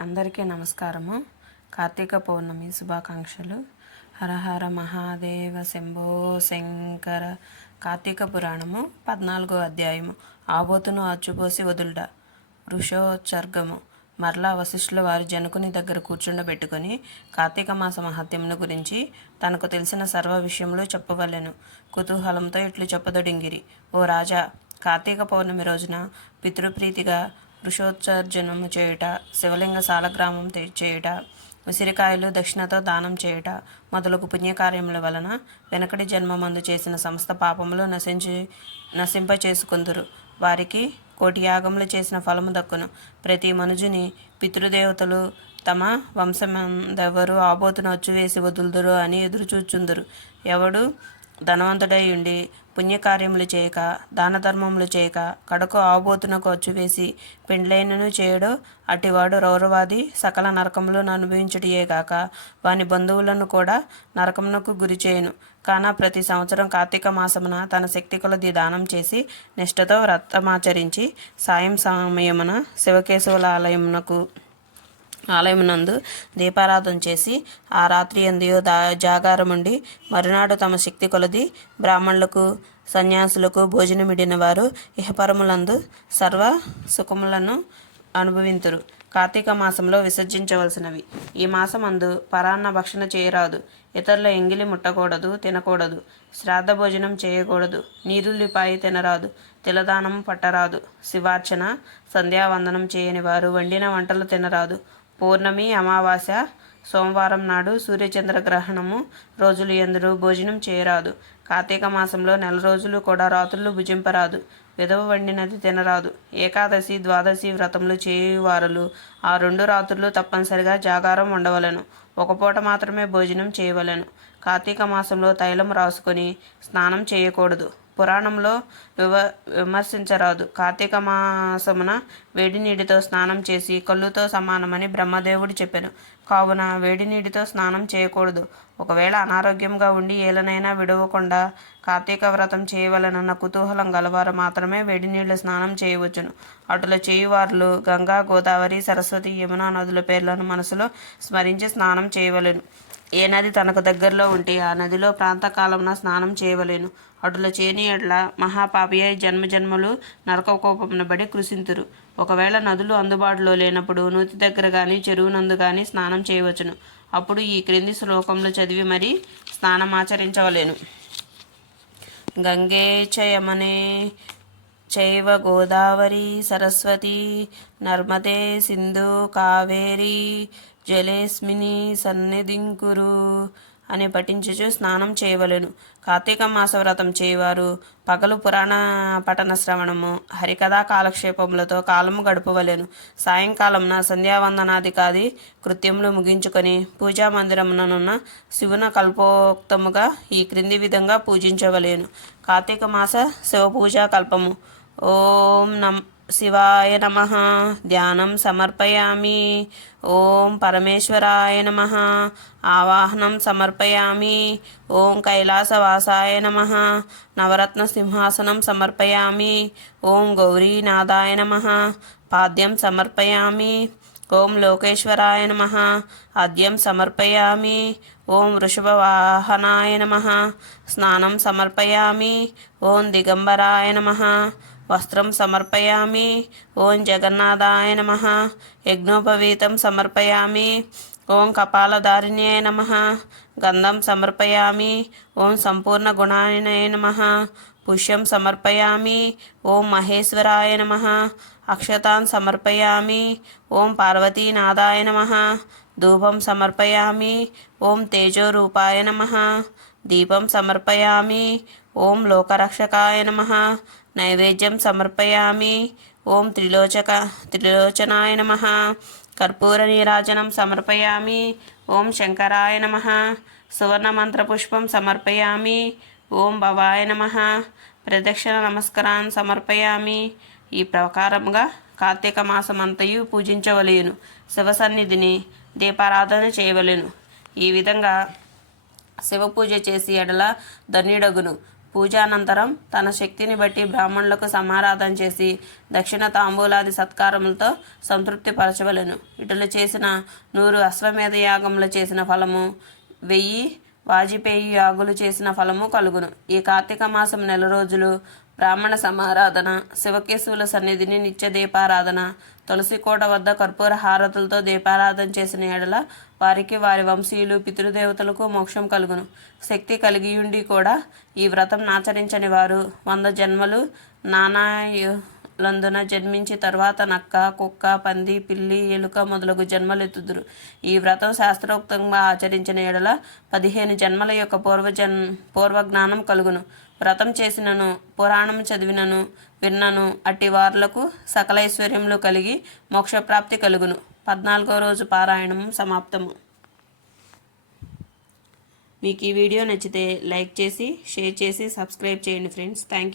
అందరికీ నమస్కారము. కార్తీక పౌర్ణమి శుభాకాంక్షలు. హరహర మహాదేవ శంభో శంకర. కార్తీక పురాణము పద్నాలుగో అధ్యాయము. ఆబోతును అచ్చుపోసి వదులుట. వృషోత్సర్గము మరలా వశిష్ఠుల వారు జనకుని దగ్గర కూర్చుండబెట్టుకొని కార్తీక మాస మహత్యమును గురించి తనకు తెలిసిన సర్వ విషయంలో చెప్పవలెను. కుతూహలంతో ఇట్లు చెప్పదొడింగిరి. ఓ రాజా కార్తీక పౌర్ణమి రోజున పితృప్రీతిగా వృషోత్సర్జనము చేయుట శివలింగ సాలగ్రామం చేయుట ఉసిరికాయలు దక్షిణతో దానం చేయుట మొదలగు పుణ్యకార్యముల వలన వెనకటి జన్మమందు చేసిన సమస్త పాపములు నశించి నశింప చేసుకుందురు వారికి కోటి యాగములు చేసిన ఫలము దక్కును. ప్రతి మనుజుని పితృదేవతలు తమ వంశమందెవరు ఆబోతును అచ్చువేసి వదులుదురు అని ఎదురుచూచుందురు. ఎవడు ధనవంతుడై ఉండి పుణ్యకార్యములు చేయక దాన ధర్మములు చేయక కడకు ఆబోతునకు వేసి పెండ్లైనను చేయడు అటివాడు రౌరవాది సకల నరకములను అనుభవించుటయే గాక. వాని బంధువులను కూడా నరకమునకు గురి చేయను. కాన ప్రతి సంవత్సరం కార్తీక మాసమున తన శక్తి కొలది దానం చేసి నిష్ఠతో వ్రతమాచరించి సాయం సమయమున శివకేశవుల ఆలయమునకు ఆలయమునందు దీపారాధన చేసి ఆ రాత్రి ఎందియో దా జాగారముండి మరునాడు తమ శక్తి కొలది బ్రాహ్మణులకు సన్యాసులకు భోజనమిడిన వారు ఇహపరములందు సర్వ సుఖములను అనుభవింతురు. కార్తీక మాసంలో విసర్జించవలసినవి. ఈ మాసమందు పరాన్న భక్షణ చేయరాదు. ఇతరుల ఎంగిలి ముట్టకూడదు తినకూడదు. శ్రాద్ధ భోజనం చేయకూడదు. నీరుల్లిపాయి తినరాదు. తిలదానం పట్టరాదు. శివార్చన సంధ్యావందనం చేయని వారు వండిన వంటలు తినరాదు. పౌర్ణమి అమావాస్య సోమవారం నాడు సూర్యచంద్ర గ్రహణము రోజులు ఎందరూ భోజనం చేయరాదు. కార్తీక మాసంలో నెల రోజులు కూడా రాత్రులు భుజింపరాదు. విధవ వండినది తినరాదు. ఏకాదశి ద్వాదశి వ్రతములు చేయువారులు. ఆ రెండు రాత్రులు తప్పనిసరిగా జాగారం ఉండవలెను ఒక పూట మాత్రమే భోజనం చేయవలెను. కార్తీక మాసంలో తైలం రాసుకొని స్నానం చేయకూడదు. పురాణంలో వివ విమర్శించరాదు. కార్తీక మాసమున వేడి నీటితో స్నానం చేసి కళ్ళుతో సమానమని బ్రహ్మదేవుడు చెప్పాను. కావున వేడి నీటితో స్నానం చేయకూడదు. ఒకవేళ అనారోగ్యంగా ఉండి ఏలనైనా విడవకుండా కార్తీక వ్రతం చేయవలనన్న కుతూహలం గలవారు మాత్రమే వేడి నీళ్ళు స్నానం చేయవచ్చును. అటుల చేయువారులు గంగా గోదావరి సరస్వతి యమున నదుల పేర్లను మనసులో స్మరించి స్నానం చేయవలెను. ఏ నది తనకు దగ్గరలో ఉంటే ఆ నదిలో ప్రాంతకాలమున స్నానం చేయవలేను. అటుల చేని ఎడ్ల మహాపాపి జన్మజన్మలు నరకకోపమున బడి కృషింతురు ఒకవేళ నదులు అందుబాటులో లేనప్పుడు నూతి దగ్గర కానీ చెరువునందు కానీ స్నానం చేయవచ్చును. అప్పుడు ఈ క్రింది శ్లోకంలో చదివి మరి స్నానం ఆచరించవలేను. గంగే చయమనే చైవ గోదావరి సరస్వతి నర్మదే సింధు కావేరి జలేస్మిని సన్నిధింకురు అని పఠించుచు స్నానం చేయవలెను. కార్తీక మాస వ్రతం చేయవారు పగలు పురాణ పఠన శ్రవణము హరికథా కాలక్షేపములతో కాలము గడపవలెను. సాయంకాలంన సంధ్యావందనాదికాది కృత్యములు ముగించుకొని పూజా మందిరముననున్న శివున కల్పోక్తముగా ఈ క్రింది విధంగా పూజించవలేను. కార్తీక మాస శివ పూజా కల్పము. ఓం నమ్ శివాయ నమ. ధ్యానం సమర్పయామి. ఓం పరమేశ్వరాయ నమ. ఆవాహనం సమర్పయామి. ఓం కైలాసవాసాయ నమ. నవరత్న సింహాసనం సమర్పయామి. ఓం గౌరీనాథాయ నమ. పాద్యం సమర్పయామి. ఓం లోకేశ్వరాయ నమ. అద్యం సమర్పయామి. ఓం వృషభవాహనాయ నమ. స్నానం సమర్పయామి. ఓం దిగంబరాయ నమ. వస్త్రం సమర్పయామి. ఓం జగన్నాథాయ నమ. యజ్ఞోపవీతం సమర్పయామి. ఓం కపాలధారిణ్యాయ నమ. గంధం సమర్పయామి. ఓం సంపూర్ణ గుణాయనయ నమ. పుష్యం సమర్పయామి. ఓం మహేశ్వరాయ నమ. అక్షతాన్ సమర్పయామి. ఓం పార్వతీనాథాయ నమ. ధూపం సమర్పయామి. ఓం తేజోరూపాయ నమ. దీపం సమర్పయామి. ఓం లోకరక్షకాయ నమ. నైవేద్యం సమర్పయామి. ఓం త్రిలోచక త్రిలోచనాయ నమ. కర్పూర నీరాజనం సమర్పయామి. ఓం శంకరాయ నమ. సువర్ణమంత్రపుష్పం సమర్పయామి. ఓం భవాయ నమ. ప్రదక్షిణ నమస్కారాన్ని సమర్పయామి. ఈ ప్రకారముగా కార్తీక మాసమంతయు పూజించవలేను. శివ సన్నిధిని దీపారాధన చేయవలెను. ఈ విధంగా శివ పూజ చేసి ఎడల ధన్యుడగును. పూజానంతరం తన శక్తిని బట్టి బ్రాహ్మణులకు సమారాధన చేసి దక్షిణ తాంబూలాది సత్కారములతో సంతృప్తి పరచవలెను. ఇటులు చేసిన నూరు అశ్వమేధ యాగములు చేసిన ఫలము వెయ్యి వాజపేయి యాగులు చేసిన ఫలము కలుగును. ఈ కార్తీక మాసం నెల రోజులు బ్రాహ్మణ సమారాధన శివకేశవుల సన్నిధిని నిత్య దీపారాధన తులసి కోట వద్ద కర్పూర హారతులతో దీపారాధన చేసిన ఎడల వారికి వారి వంశీయులు పితృదేవతలకు మోక్షం కలుగును. శక్తి కలిగియుండి కూడా ఈ వ్రతం ఆచరించని వారు వంద జన్మలు నానాయులందున జన్మించి తర్వాత నక్క కుక్క పంది పిల్లి ఎలుక మొదలగు జన్మలెత్తుదురు. ఈ వ్రతం శాస్త్రోక్తంగా ఆచరించిన ఎడల పదిహేను జన్మల యొక్క పూర్వజన్ పూర్వజ్ఞానం కలుగును. వ్రతం చేసినను పురాణం చదివినను విన్నను అట్టి వారులకు సకల ఐశ్వర్యములు కలిగి మోక్షప్రాప్తి కలుగును. పద్నాలుగో రోజు పారాయణం సమాప్తము. మీకు ఈ వీడియో నచ్చితే లైక్ చేసి షేర్ చేసి సబ్స్క్రైబ్ చేయండి ఫ్రెండ్స్. థ్యాంక్